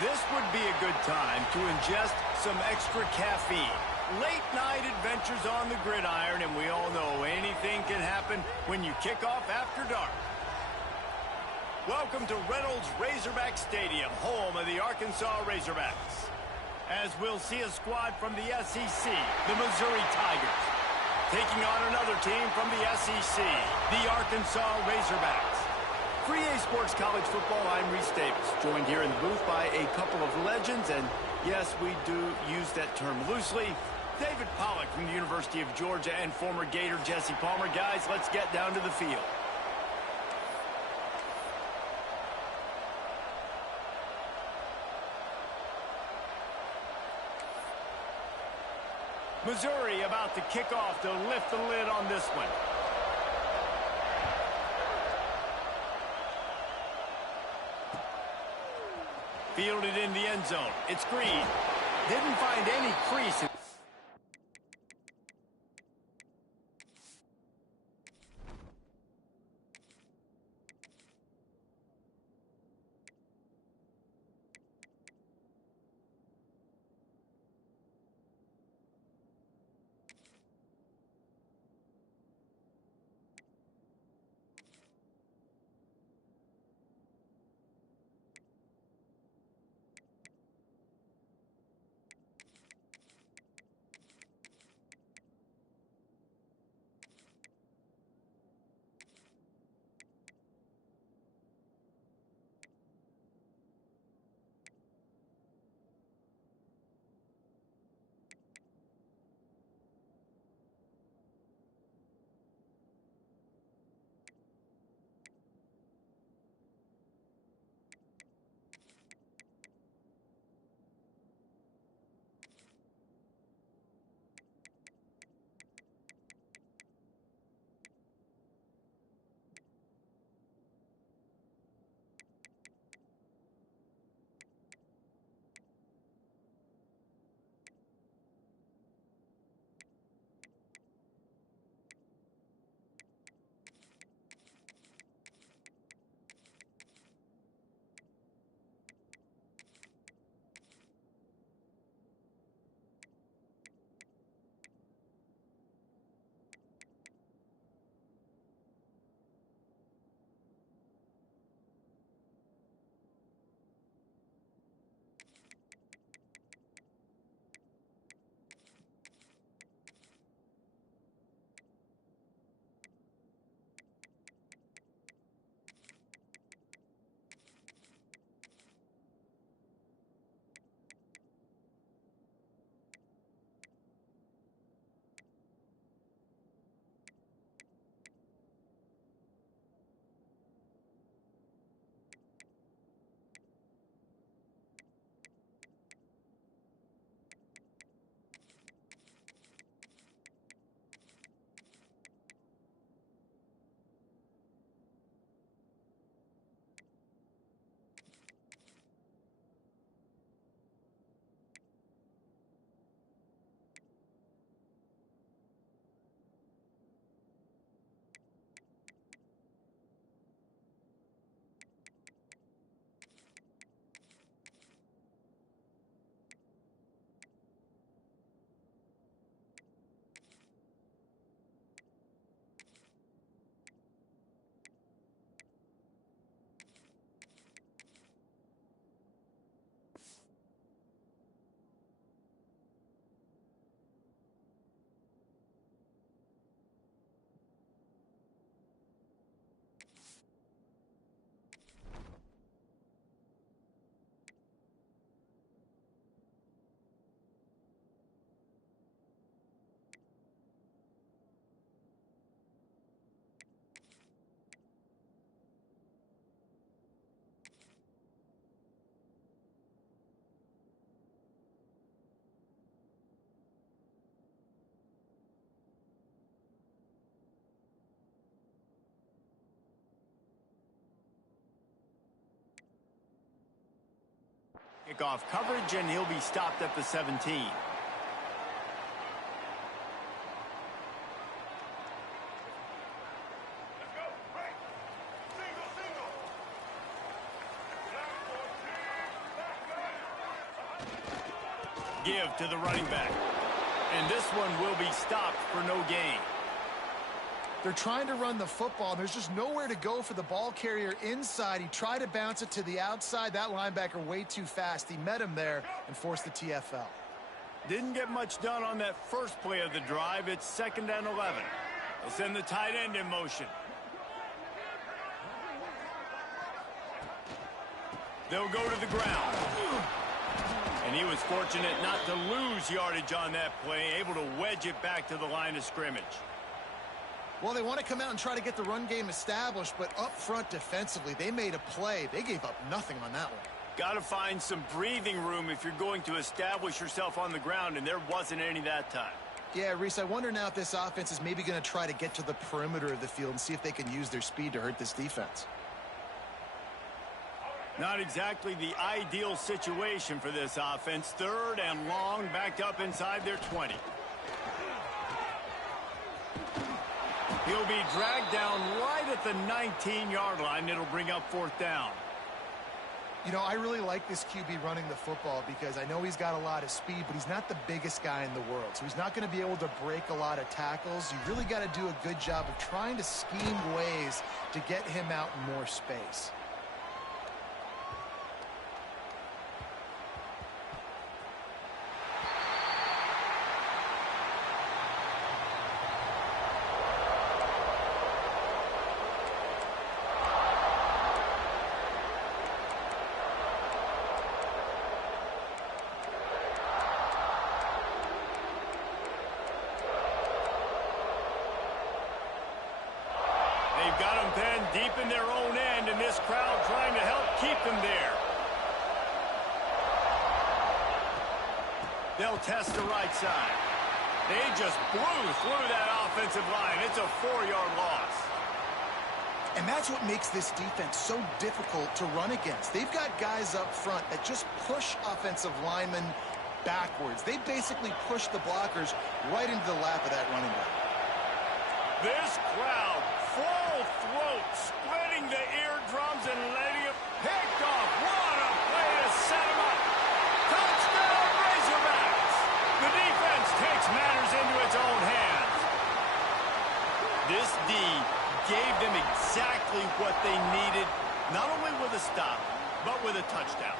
This would be a good time to ingest some extra caffeine. Late night adventures on the gridiron, and we all know anything can happen when you kick off after dark. Welcome to Reynolds Razorback Stadium, home of the Arkansas Razorbacks. As we'll see a squad from the SEC, the Missouri Tigers, taking on another team from the SEC, the Arkansas Razorbacks. For EA Sports College Football, I'm Reese Davis, joined here in the booth by a couple of legends, and yes, we do use that term loosely. David Pollack from the University of Georgia and former Gator Jesse Palmer. Guys, let's get down to the field. Missouri about to kick off to lift the lid on this one. Fielded in the end zone. It's Green. Didn't find any crease. Kickoff coverage, and he'll be stopped at the 17. give to the running back. And this one will be stopped for no gain. They're trying to run the football, and there's just nowhere to go for the ball carrier inside. He tried to bounce it to the outside. That linebacker way too fast. He met him there and forced the TFL. Didn't get much done on that first play of the drive. It's 2nd and 11. They'll send the tight end in motion. They'll go to the ground. And he was fortunate not to lose yardage on that play, able to wedge it back to the line of scrimmage. Well, they want to come out and try to get the run game established, but up front defensively, they made a play. They gave up nothing on that one. Got to find some breathing room if you're going to establish yourself on the ground, and there wasn't any that time. Yeah, Reese, I wonder now if this offense is maybe going to try to get to the perimeter of the field and see if they can use their speed to hurt this defense. Not exactly the ideal situation for this offense. 3rd and long, backed up inside their 20. He'll be dragged down right at the 19-yard line. It'll bring up 4th down. You know, I really like this QB running the football because I know he's got a lot of speed, but he's not the biggest guy in the world. So he's not going to be able to break a lot of tackles. You really got to do a good job of trying to scheme ways to get him out in more space. Got them pinned deep in their own end, and this crowd trying to help keep them there. They'll test the right side. They just blew through that offensive line. It's a 4-yard loss. And that's what makes this defense so difficult to run against. They've got guys up front that just push offensive linemen backwards. They basically push the blockers right into the lap of that running back. This crowd, full throat, splitting the eardrums and letting it pick off. What a play to set him up. Touchdown, Razorbacks. The defense takes matters into its own hands. This D gave them exactly what they needed, not only with a stop, but with a touchdown.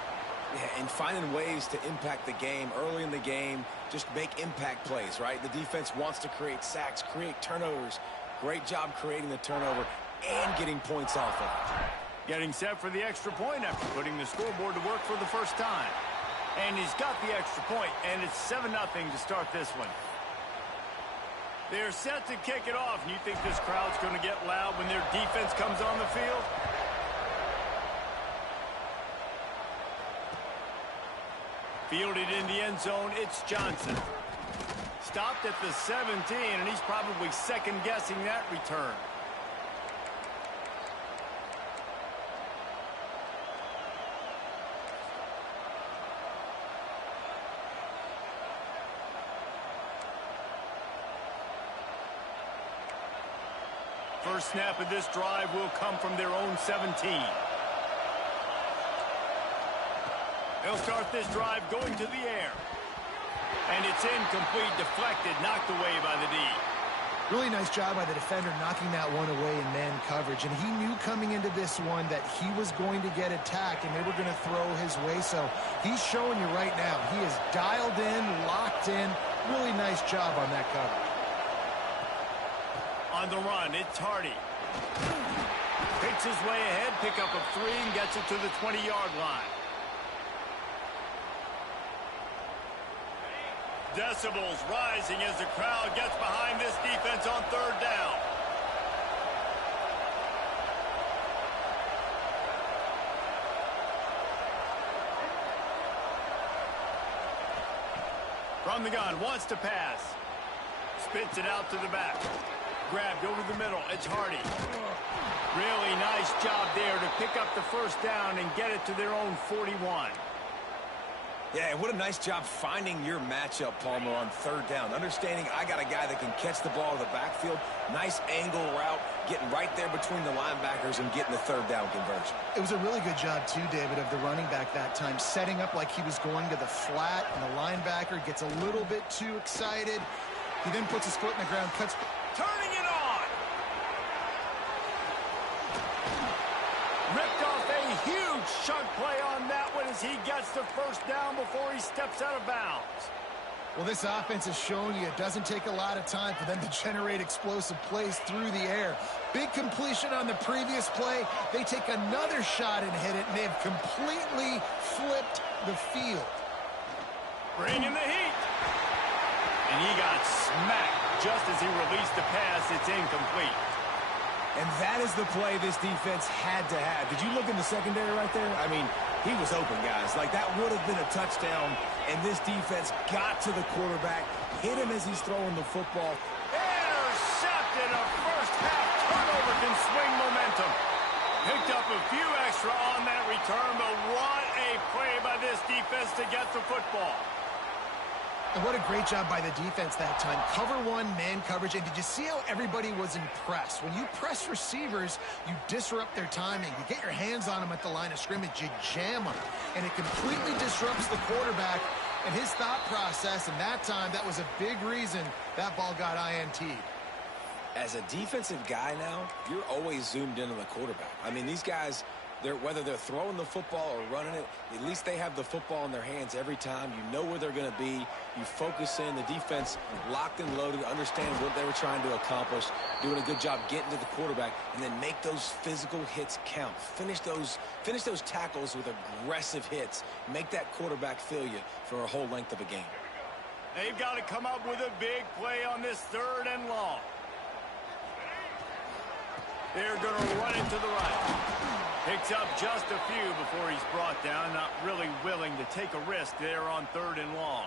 Yeah, and finding ways to impact the game early in the game, just make impact plays, right? The defense wants to create sacks, create turnovers. Great job creating the turnover and getting points off of it. Getting set for the extra point after putting the scoreboard to work for the first time. And he's got the extra point, and it's 7-0 to start this one. They're set to kick it off. And you think this crowd's going to get loud when their defense comes on the field? Fielded in the end zone, it's Johnson. Stopped at the 17, and he's probably second-guessing that return. First snap of this drive will come from their own 17. They'll start this drive going to the air. And it's incomplete, deflected, knocked away by the D. Really nice job by the defender knocking that one away in man coverage. And he knew coming into this one that he was going to get attacked and they were going to throw his way. So he's showing you right now, he is dialed in, locked in. Really nice job on that coverage. On the run, it's Hardy. Picks his way ahead, pick up of 3, and gets it to the 20-yard line. Decibels rising as the crowd gets behind this defense on 3rd down. From the gun, wants to pass. Spits it out to the back. Grabbed over the middle, it's Hardy. Really nice job there to pick up the first down and get it to their own 41. Yeah, what a nice job finding your matchup, Palmer, on third down. Understanding I got a guy that can catch the ball in the backfield. Nice angle route, getting right there between the linebackers and getting the third down conversion. It was a really good job, too, David, of the running back that time, setting up like he was going to the flat, and the linebacker gets a little bit too excited. He then puts his foot in the ground, cuts... Turning it on! Ripped off a huge chunk play on that one as he gets the first down before he steps out of bounds. Well, this offense has shown you it doesn't take a lot of time for them to generate explosive plays through the air. Big completion on the previous play. They take another shot and hit it, and they've completely flipped the field. Bringing the heat. And he got smacked just as he released the pass. It's incomplete. And that is the play this defense had to have. Did you look in the secondary right there? I mean, he was open, guys. Like, that would have been a touchdown, and this defense got to the quarterback, hit him as he's throwing the football. Intercepted. A first-half turnover can swing momentum. Picked up a few extra on that return, but what a play by this defense to get the football. And what a great job by the defense that time. Cover one, man coverage. And did you see how everybody was impressed? When you press receivers, you disrupt their timing. You get your hands on them at the line of scrimmage. You jam them. And it completely disrupts the quarterback and his thought process. And that time, that was a big reason that ball got INT'd. As a defensive guy now, you're always zoomed in on the quarterback. I mean, these guys... whether they're throwing the football or running it, at least they have the football in their hands every time. You know where they're going to be. You focus in. The defense locked and loaded, understand what they were trying to accomplish, doing a good job getting to the quarterback, and then make those physical hits count. Finish those tackles with aggressive hits. Make that quarterback feel you for a whole length of a game. They've got to come up with a big play on this third and long. They're going to run it to the right. Picks up just a few before he's brought down. Not really willing to take a risk there on third and long.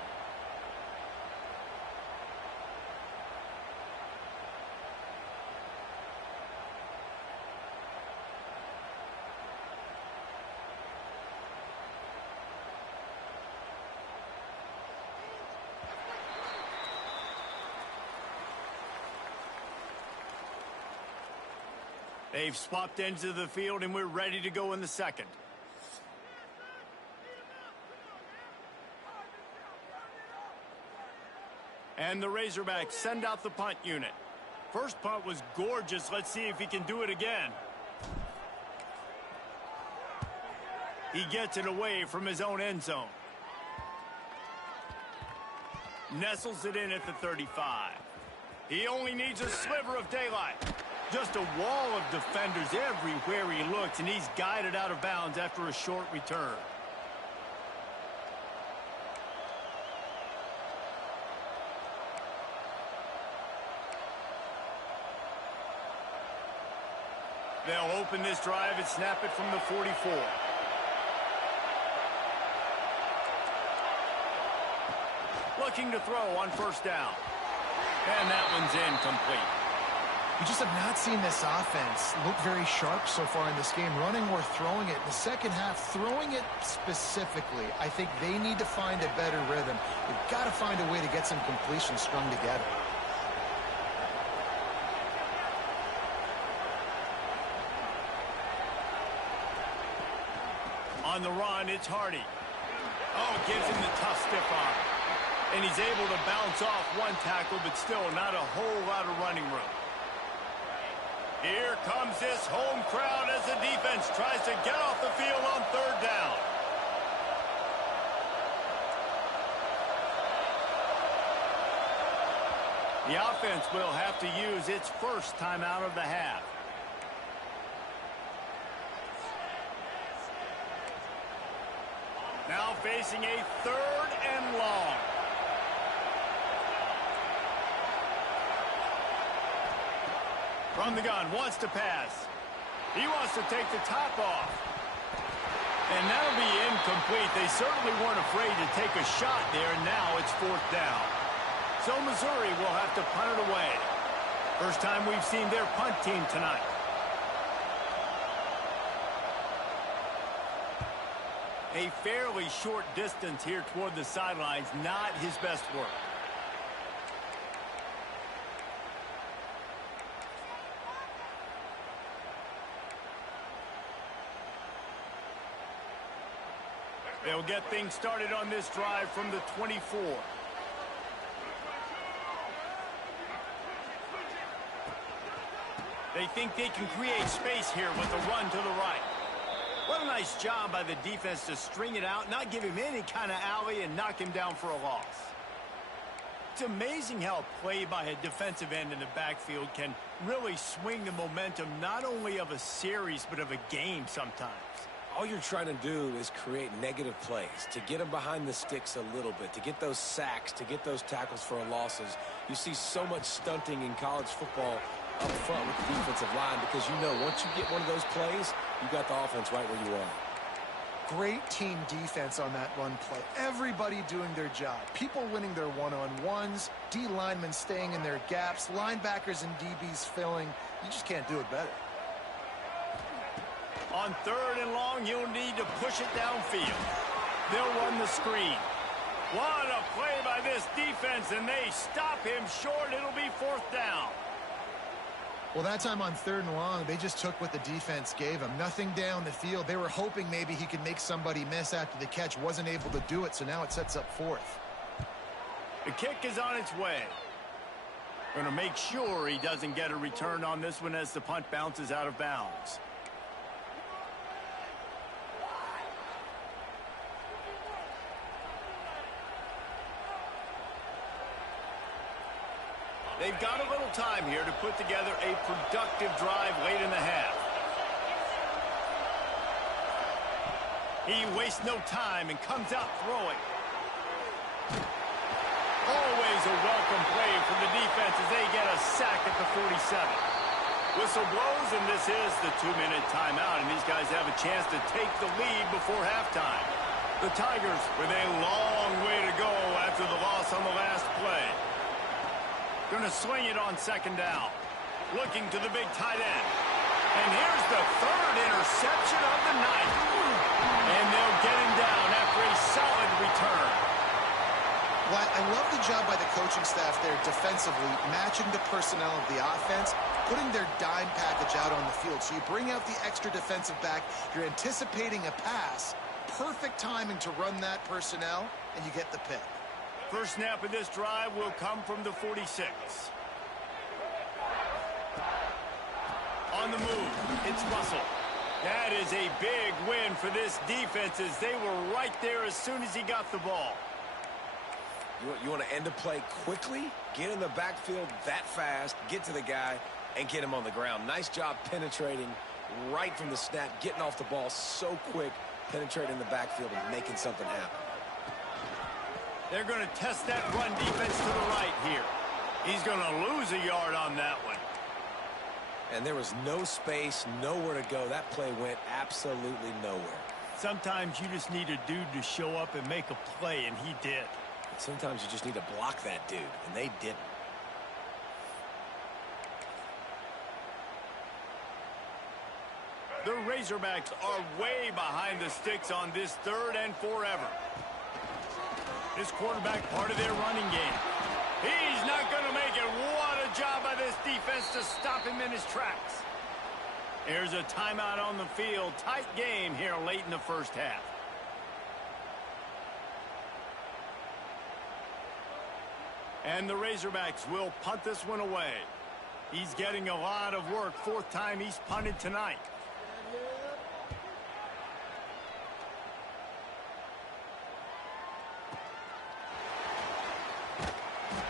They've swapped ends of the field, and we're ready to go in the second. And the Razorbacks send out the punt unit. First punt was gorgeous. Let's see if he can do it again. He gets it away from his own end zone. Nestles it in at the 35. He only needs a sliver of daylight. Just a wall of defenders everywhere he looks, and he's guided out of bounds after a short return. They'll open this drive and snap it from the 44. Looking to throw on first down. And that one's incomplete. We just have not seen this offense look very sharp so far in this game, running or throwing it. In the second half, throwing it specifically, I think they need to find a better rhythm. They've got to find a way to get some completions strung together. On the run, it's Hardy. Oh, gives him the tough stiff arm. And he's able to bounce off one tackle, but still not a whole lot of running room. Here comes this home crowd as the defense tries to get off the field on third down. The offense will have to use its first timeout of the half. Now facing a third and long. From the gun, wants to pass. He wants to take the top off. And that'll be incomplete. They certainly weren't afraid to take a shot there, and now it's fourth down. So Missouri will have to punt it away. First time we've seen their punt team tonight. A fairly short distance here toward the sidelines, not his best work. They'll get things started on this drive from the 24. They think they can create space here with a run to the right. What a nice job by the defense to string it out, not give him any kind of alley, and knock him down for a loss. It's amazing how a play by a defensive end in the backfield can really swing the momentum not only of a series but of a game sometimes. All you're trying to do is create negative plays, to get them behind the sticks a little bit, to get those sacks, to get those tackles for losses. You see so much stunting in college football up front with the defensive line because you know once you get one of those plays, you got the offense right where you are. Great team defense on that run play. Everybody doing their job. People winning their one-on-ones, D linemen staying in their gaps, linebackers and DBs filling. You just can't do it better. On 3rd and long, you'll need to push it downfield. They'll run the screen. What a play by this defense, and they stop him short. It'll be 4th down. Well, that time on 3rd and long, they just took what the defense gave him. Nothing down the field. They were hoping maybe he could make somebody miss after the catch. Wasn't able to do it, so now it sets up 4th. The kick is on its way. Going to make sure he doesn't get a return on this one as the punt bounces out of bounds. They've got a little time here to put together a productive drive late in the half. He wastes no time and comes out throwing. Always a welcome play from the defense as they get a sack at the 47. Whistle blows, and this is the 2-minute timeout, and these guys have a chance to take the lead before halftime. The Tigers with a long way to go after the loss on the last play. Going to swing it on 2nd down. Looking to the big tight end. And here's the 3rd interception of the night. And they'll get him down after a solid return. Well, I love the job by the coaching staff there defensively, matching the personnel of the offense, putting their dime package out on the field. So you bring out the extra defensive back, you're anticipating a pass, perfect timing to run that personnel, and you get the pick. First snap of this drive will come from the 46. On the move, it's Russell. That is a big win for this defense as they were right there as soon as he got the ball. You want to end a play quickly, get in the backfield that fast, get to the guy, and get him on the ground. Nice job penetrating right from the snap, getting off the ball so quick, penetrating the backfield and making something happen. They're going to test that run defense to the right here. He's going to lose a yard on that one. And there was no space, nowhere to go. That play went absolutely nowhere. Sometimes you just need a dude to show up and make a play, and he did. Sometimes you just need to block that dude, and they didn't. The Razorbacks are way behind the sticks on this 3rd and forever. This quarterback part of their running game. He's not going to make it. What a job by this defense to stop him in his tracks. There's a timeout on the field. Tight game here late in the first half. And the Razorbacks will punt this one away. He's getting a lot of work. 4th time he's punted tonight.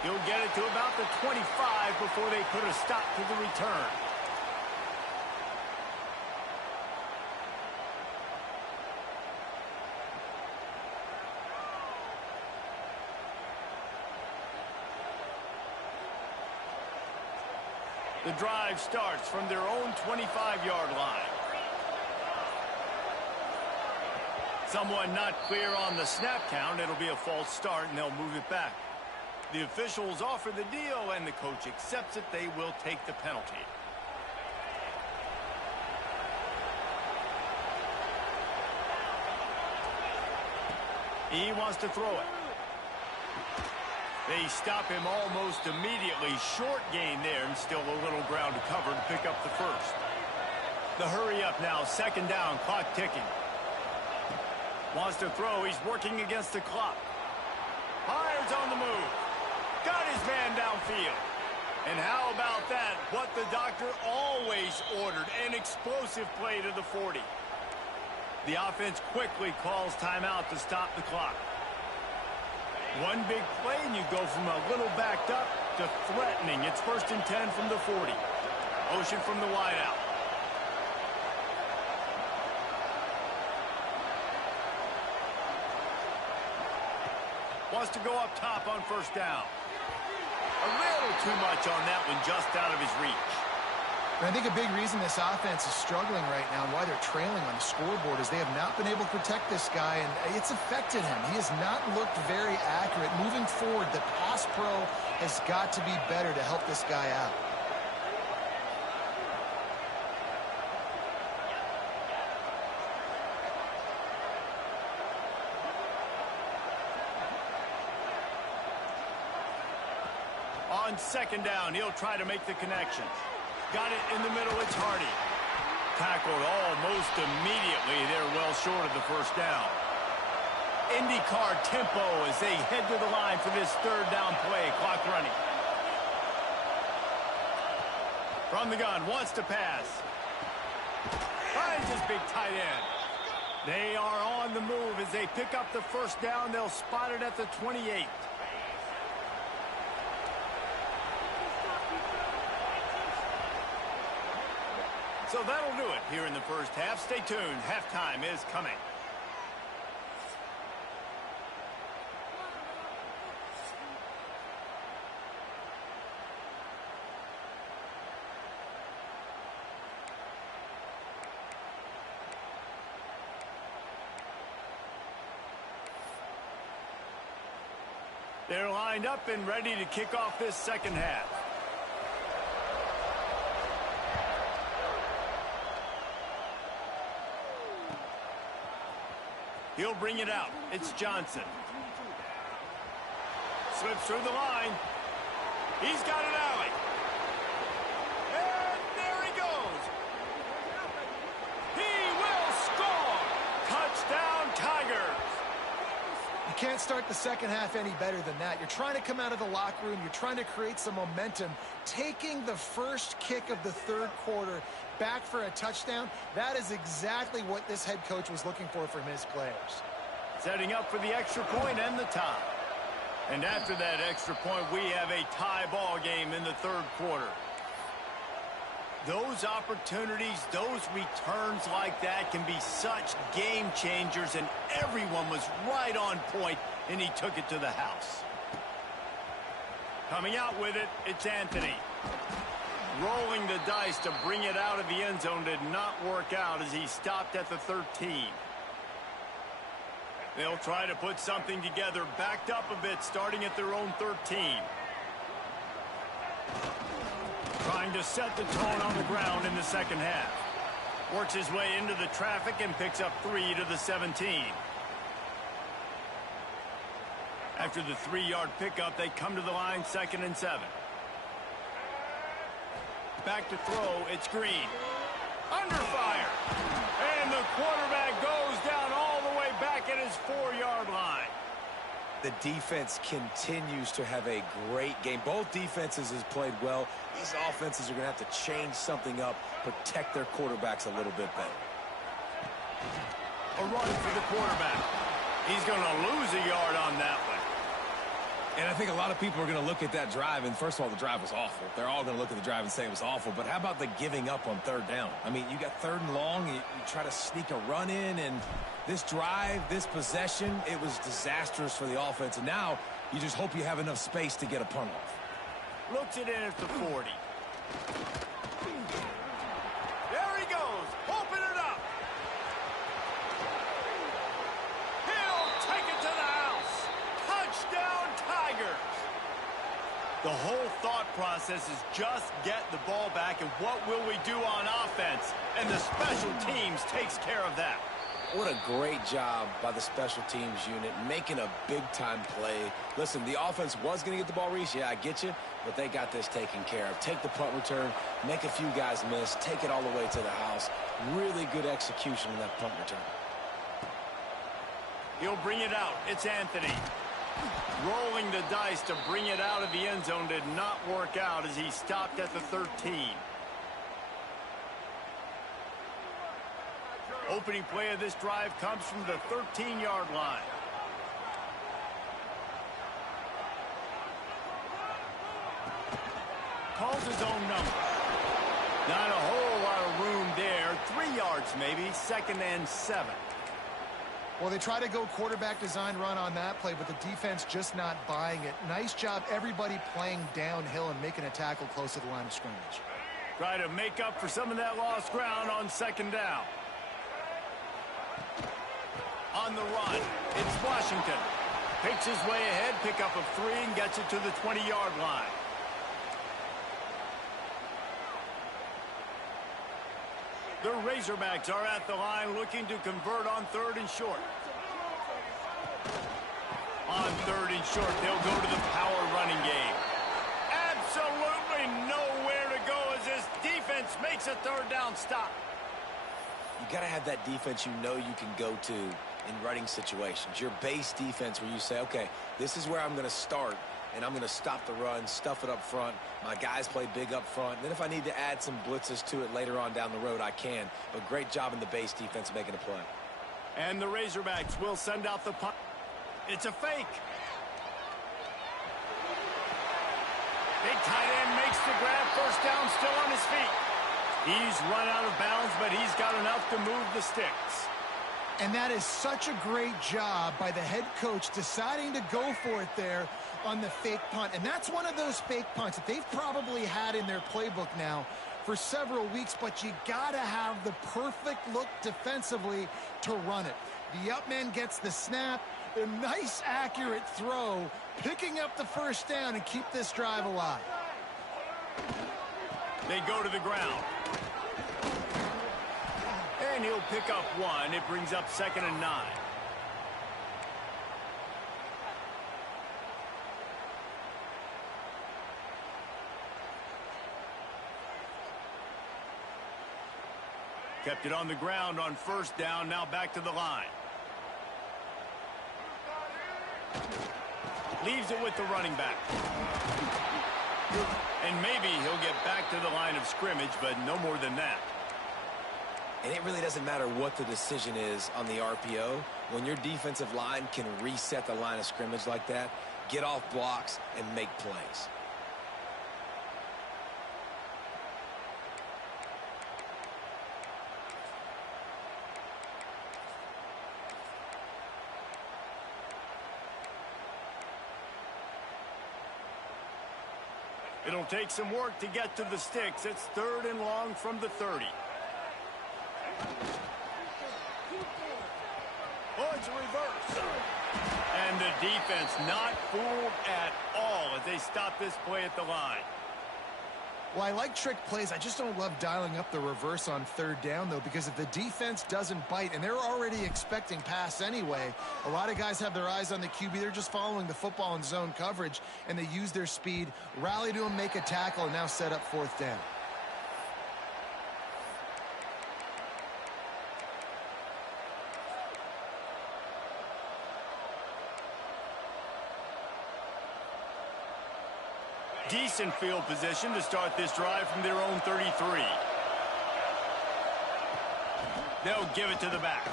He'll get it to about the 25 before they put a stop to the return. The drive starts from their own 25-yard line. Someone not clear on the snap count. It'll be a false start, and they'll move it back. The officials offer the deal, and the coach accepts it. They will take the penalty. He wants to throw it. They stop him almost immediately. Short gain there, and still a little ground to cover to pick up the first. The hurry up now, second down, clock ticking. Wants to throw, he's working against the clock. Fires on the move. Got his man downfield. And how about that? What the doctor always ordered, an explosive play to the 40. The offense quickly calls timeout to stop the clock. One big play, and you go from a little backed up to threatening. It's 1st and 10 from the 40. Motion from the wideout. Wants to go up top on 1st down. A little too much on that one, just out of his reach. And I think a big reason this offense is struggling right now and why they're trailing on the scoreboard is they have not been able to protect this guy, and it's affected him. He has not looked very accurate. Moving forward, the pass pro has got to be better to help this guy out. On 2nd down, he'll try to make the connection. Got it in the middle, it's Hardy. Tackled almost immediately. They're well short of the 1st down. IndyCar tempo as they head to the line for this 3rd down play. Clock running. From the gun, wants to pass. Finds his big tight end. They are on the move as they pick up the 1st down. They'll spot it at the 28. So that'll do it here in the 1st half. Stay tuned. Halftime is coming. They're lined up and ready to kick off this 2nd half. He'll bring it out. It's Johnson. Slips through the line. He's got an alley. And there he goes. He will score. Touchdown, Tigers. You can't start the 2nd half any better than that. You're trying to come out of the locker room. You're trying to create some momentum. Taking the first kick of the 3rd quarter back for a touchdown, that is exactly what this head coach was looking for from his players. Setting up for the extra point and the tie. And after that extra point, we have a tie ball game in the 3rd quarter. Those opportunities, those returns like that can be such game changers, and everyone was right on point, and he took it to the house. Coming out with it, it's Anthony. Rolling the dice to bring it out of the end zone did not work out as he stopped at the 13. They'll try to put something together, backed up a bit, starting at their own 13. Trying to set the tone on the ground in the 2nd half. Works his way into the traffic and picks up 3 to the 17. After the 3-yard pickup, they come to the line, 2nd and 7. Back to throw, it's Green. Under fire. And the quarterback goes down all the way back at his 4-yard line. The defense continues to have a great game. Both defenses have played well. These offenses are going to have to change something up, protect their quarterbacks a little bit better. A run for the quarterback. He's going to lose a yard on that one. And I think a lot of people are going to look at that drive, and first of all, the drive was awful. They're all going to look at the drive and say it was awful, but how about the giving up on 3rd down? I mean, you got 3rd and long, you try to sneak a run in, and this drive, this possession, it was disastrous for the offense, and now you just hope you have enough space to get a punt off. Looks it in at the 40. There he goes, open it up. He'll take it to the house. Touchdown, Tigers. The whole thought process is just get the ball back, and what will we do on offense? And the special teams takes care of that. What a great job by the special teams unit, making a big-time play. Listen, the offense was going to get the ball, Reese. Yeah, I get you, but they got this taken care of. Take the punt return, make a few guys miss, take it all the way to the house. Really good execution in that punt return. He'll bring it out. It's Anthony. Rolling the dice to bring it out of the end zone did not work out as he stopped at the 13. Opening play of this drive comes from the 13-yard line. Calls his own number. Not a whole lot of room there. 3 yards maybe, 2nd and 7. Well, they try to go quarterback design run on that play, but the defense just not buying it. Nice job, everybody playing downhill and making a tackle close to the line of scrimmage. Try to make up for some of that lost ground on 2nd down. On the run, it's Washington. Picks his way ahead, pickup of 3, and gets it to the 20-yard line. The Razorbacks are at the line looking to convert on 3rd and short. On 3rd and short, they'll go to the power running game. Absolutely nowhere to go as this defense makes a 3rd down stop. You got to have that defense you know you can go to in running situations. Your base defense where you say, okay, this is where I'm going to start, and I'm going to stop the run, stuff it up front. My guys play big up front. And then if I need to add some blitzes to it later on down the road, I can. But great job in the base defense making a play. And the Razorbacks will send out the punt. It's a fake. Big tight end makes the grab. 1st down, still on his feet. He's run out of bounds, but he's got enough to move the sticks. And that is such a great job by the head coach deciding to go for it there on the fake punt. And that's one of those fake punts that they've probably had in their playbook now for several weeks, but you got to have the perfect look defensively to run it. The up man gets the snap, a nice accurate throw, picking up the 1st down and keep this drive alive. They go to the ground. And he'll pick up 1. It brings up 2nd and 9. Kept it on the ground on 1st down. Now back to the line. Leaves it with the running back. And maybe he'll get back to the line of scrimmage, but no more than that. And it really doesn't matter what the decision is on the RPO. When your defensive line can reset the line of scrimmage like that, get off blocks, and make plays. It'll take some work to get to the sticks. It's 3rd and long from the 30. Oh, it's a reverse. And the defense not fooled at all as they stop this play at the line. Well, I like trick plays. I just don't love dialing up the reverse on 3rd down, though, because if the defense doesn't bite, and they're already expecting pass anyway, a lot of guys have their eyes on the QB. They're just following the football in zone coverage, and they use their speed, rally to him, make a tackle, and now set up 4th down. Decent field position to start this drive from their own 33. They'll give it to the back.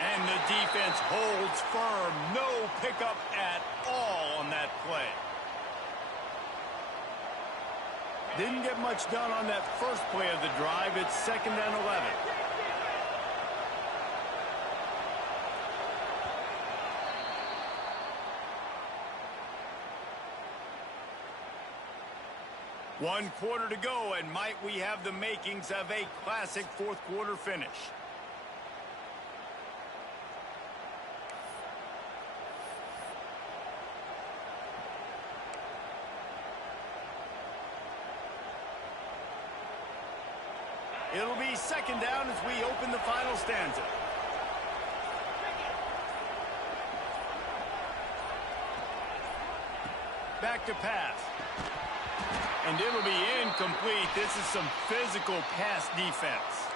And the defense holds firm. No pickup at all on that play. Didn't get much done on that first play of the drive. It's 2nd and 11. One quarter to go, and might we have the makings of a classic 4th quarter finish. It'll be second down as we open the final stanza. Back to pass. And it'll be incomplete. This is some physical pass defense.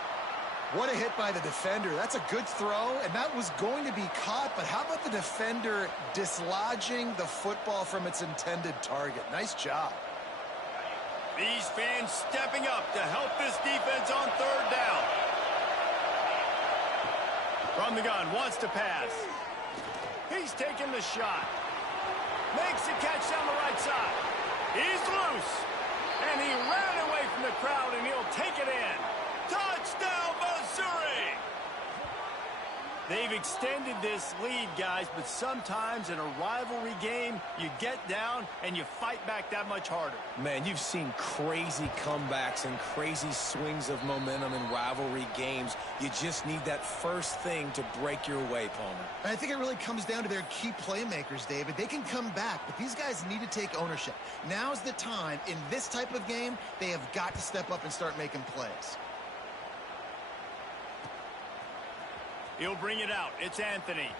What a hit by the defender. That's a good throw, and that was going to be caught, but how about the defender dislodging the football from its intended target? Nice job. These fans stepping up to help this defense on third down. From the gun, wants to pass. He's taking the shot. Makes the catch down the right side. He's loose. And he ran away from the crowd, and he'll take it in. Touchdown, Missouri! They've extended this lead, guys, but sometimes in a rivalry game, you get down and you fight back that much harder. Man, you've seen crazy comebacks and crazy swings of momentum in rivalry games. You just need that first thing to break your way, Palmer. And I think it really comes down to their key playmakers, David. They can come back, but these guys need to take ownership. Now's the time. In this type of game, they have got to step up and start making plays. He'll bring it out. It's Anthony.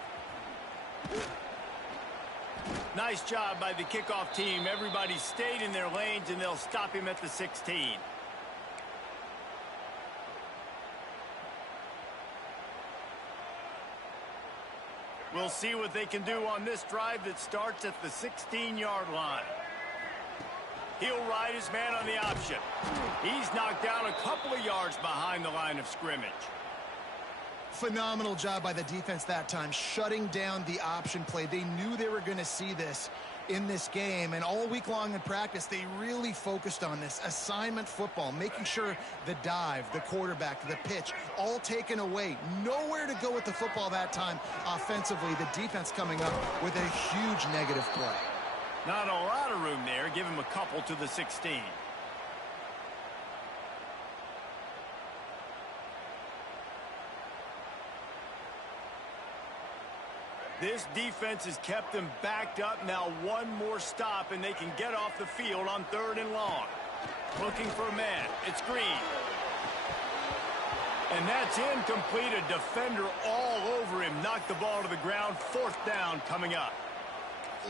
Nice job by the kickoff team. Everybody stayed in their lanes, and they'll stop him at the 16. We'll see what they can do on this drive that starts at the 16-yard line. He'll ride his man on the option. He's knocked down a couple of yards behind the line of scrimmage. Phenomenal job by the defense that time, shutting down the option play. They knew they were going to see this in this game, and all week long in practice, they really focused on this assignment football, making sure the dive, the quarterback, the pitch, all taken away. Nowhere to go with the football that time offensively. The defense coming up with a huge negative play. Not a lot of room there. Give him a couple to the 16. This defense has kept them backed up. Now one more stop, and they can get off the field on third and long. Looking for a man. It's Green. And that's incomplete. A defender all over him. Knocked the ball to the ground. Fourth down coming up.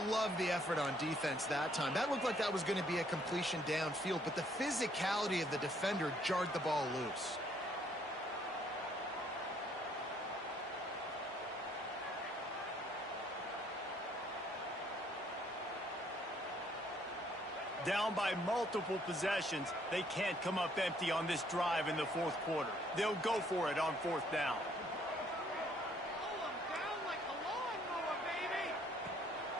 Love the effort on defense that time. That looked like that was going to be a completion downfield, but the physicality of the defender jarred the ball loose. Down by multiple possessions, they can't come up empty on this drive in the fourth quarter. They'll go for it on fourth down.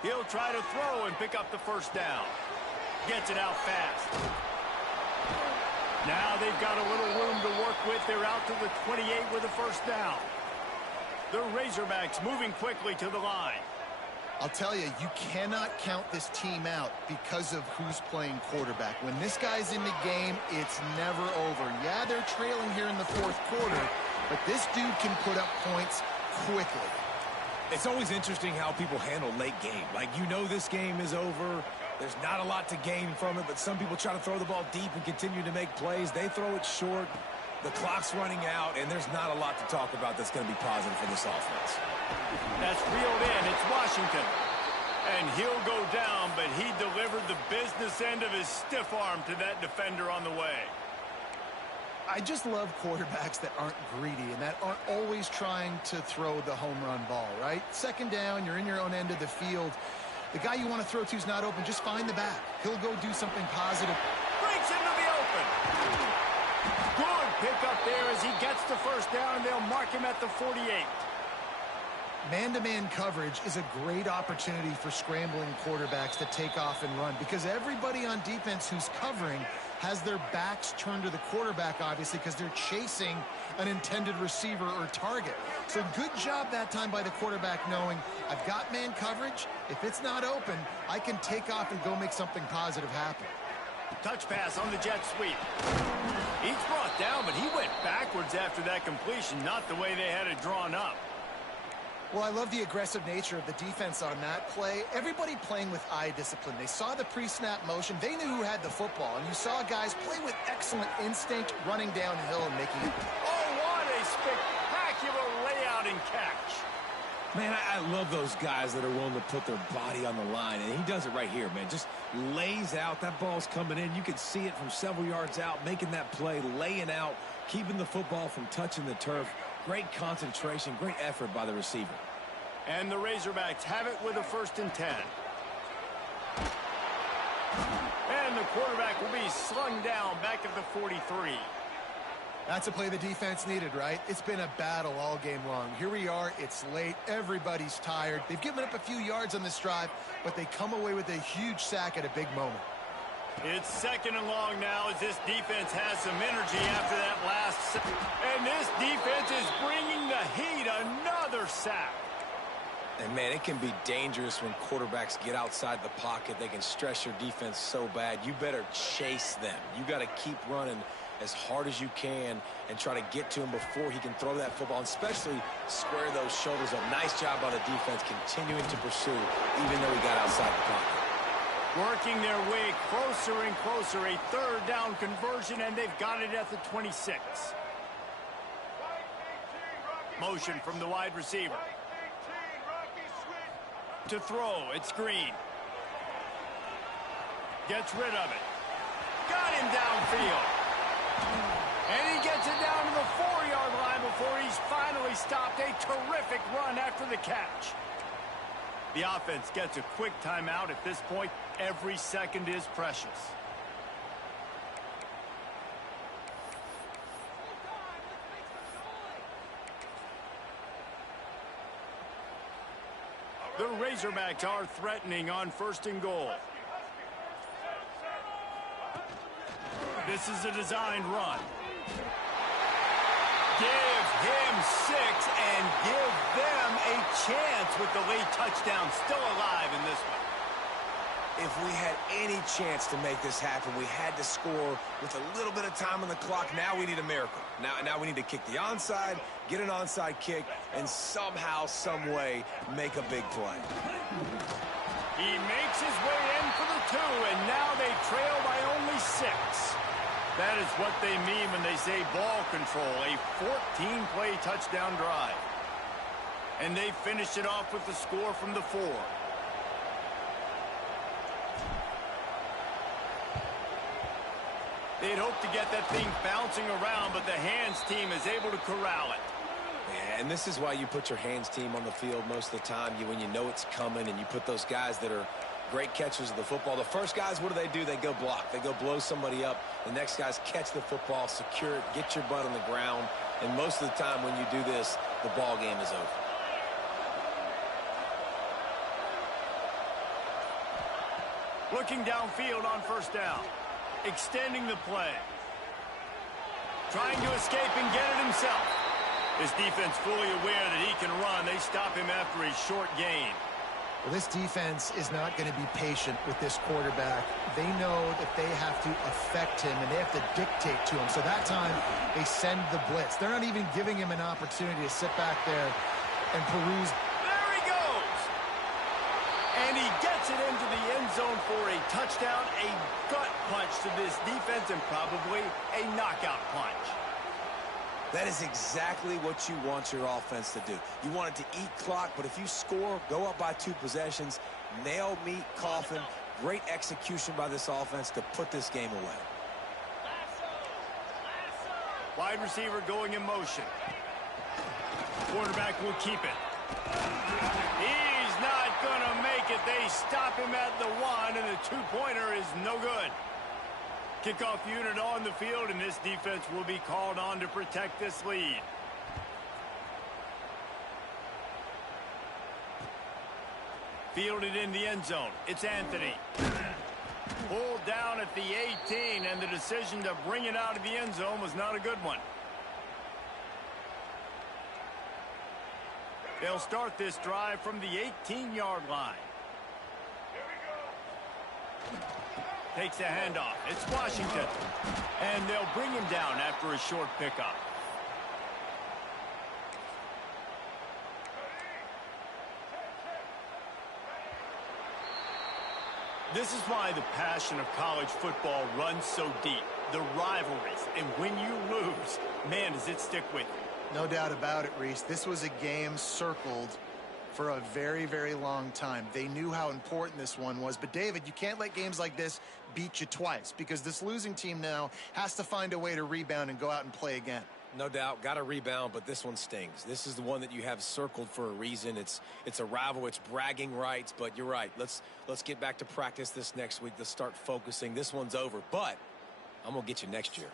He'll try to throw and pick up the first down. Gets it out fast. Now they've got a little room to work with. They're out to the 28 with a first down. The Razorbacks moving quickly to the line. I'll tell you, you cannot count this team out because of who's playing quarterback. When this guy's in the game, it's never over. Yeah, they're trailing here in the fourth quarter, but this dude can put up points quickly. It's always interesting how people handle late game. Like, you know this game is over. There's not a lot to gain from it, but some people try to throw the ball deep and continue to make plays. They throw it short. The clock's running out, and there's not a lot to talk about that's going to be positive for this offense. That's reeled in. It's Washington. And he'll go down, but he delivered the business end of his stiff arm to that defender on the way. I just love quarterbacks that aren't greedy and that aren't always trying to throw the home run ball, right? Second down, you're in your own end of the field. The guy you want to throw to is not open. Just find the back. He'll go do something positive. Breaks into the open. Good pick up there as he gets the first down, and they'll mark him at the 48. Man-to-man coverage is a great opportunity for scrambling quarterbacks to take off and run because everybody on defense who's covering has their backs turned to the quarterback, obviously, because they're chasing an intended receiver or target. So good job that time by the quarterback knowing I've got man coverage. If it's not open, I can take off and go make something positive happen. Touch pass on the jet sweep. He's brought down, but he went backwards after that completion, not the way they had it drawn up. Well, I love the aggressive nature of the defense on that play. Everybody playing with eye discipline. They saw the pre-snap motion. They knew who had the football. And you saw guys play with excellent instinct, running downhill and making it. Oh, what a spectacular layout and catch. Man, I love those guys that are willing to put their body on the line, and he does it right here, man. Just lays out. That ball's coming in. You can see it from several yards out, making that play, laying out, keeping the football from touching the turf. Great concentration, great effort by the receiver. And the Razorbacks have it with a 1st and 10. And the quarterback will be slung down back at the 43. That's a play the defense needed, right? It's been a battle all game long. Here we are. It's late. Everybody's tired. They've given up a few yards on this drive, but they come away with a huge sack at a big moment. It's 2nd and long now as this defense has some energy after that last. And this defense is bringing the heat. Another sack. And, man, it can be dangerous when quarterbacks get outside the pocket. They can stress your defense so bad. You better chase them. You got to keep running as hard as you can and try to get to him before he can throw that football, and especially square those shoulders up. Nice job by the defense continuing to pursue even though he got outside the pocket. Working their way closer and closer. A 3rd down conversion, and they've got it at the 26. Motion from the wide receiver. To throw, it's Green. Gets rid of it. Got him downfield. And he gets it down to the 4-yard line before he's finally stopped. A terrific run after the catch. The offense gets a quick timeout at this point. Every second is precious. The Razorbacks are threatening on 1st and goal. This is a designed run. Give him 6 and give them a chance with the late touchdown still alive in this one. If we had any chance to make this happen, we had to score with a little bit of time on the clock. Now we need a miracle. Now we need to kick the onside, get an onside kick, and somehow, some way, make a big play. He makes his way in for the 2, and now they trail by only 6. That is what they mean when they say ball control, a 14-play touchdown drive. And they finished it off with the score from the 4. They'd hoped to get that thing bouncing around, but the hands team is able to corral it. Yeah, and this is why you put your hands team on the field most of the time, when you know it's coming, and you put those guys that are great catchers of the football. The first guys, what do? They go block. They go blow somebody up. The next guys catch the football, secure it, get your butt on the ground. And most of the time when you do this, the ball game is over. Looking downfield on 1st down. Extending the play. Trying to escape and get it himself. His defense fully aware that he can run. They stop him after a short gain. Well, this defense is not going to be patient with this quarterback. They know that they have to affect him, and they have to dictate to him. So that time, they send the blitz. They're not even giving him an opportunity to sit back there and peruse. There he goes! And he gets it into the end zone for a touchdown, a gut punch to this defense, and probably a knockout punch. That is exactly what you want your offense to do. You want it to eat clock, but if you score, go up by 2 possessions, nail, meet, coffin. Great execution by this offense to put this game away. Wide receiver going in motion. Quarterback will keep it. He's not going to make it. They stop him at the 1, and the 2-pointer is no good. Kickoff unit on the field, and this defense will be called on to protect this lead. Fielded in the end zone. It's Anthony. Pulled down at the 18, and the decision to bring it out of the end zone was not a good one. They'll start this drive from the 18-yard line. Takes a handoff. It's Washington. And they'll bring him down after a short pickup. This is why the passion of college football runs so deep. The rivalries, and when you lose, man, does it stick with you. No doubt about it, Reese. This was a game circled for a very, very long time. They knew how important this one was. But, David, you can't let games like this beat you twice, because this losing team now has to find a way to rebound and go out and play again. No doubt, got to rebound, but this one stings. This is the one that you have circled for a reason. It's a rival, it's bragging rights, but you're right. Let's get back to practice this next week. Let's start focusing. This one's over, but I'm going to get you next year.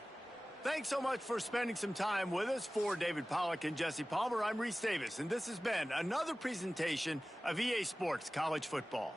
Thanks so much for spending some time with us. For David Pollack and Jesse Palmer, I'm Reese Davis, and this has been another presentation of EA Sports College Football.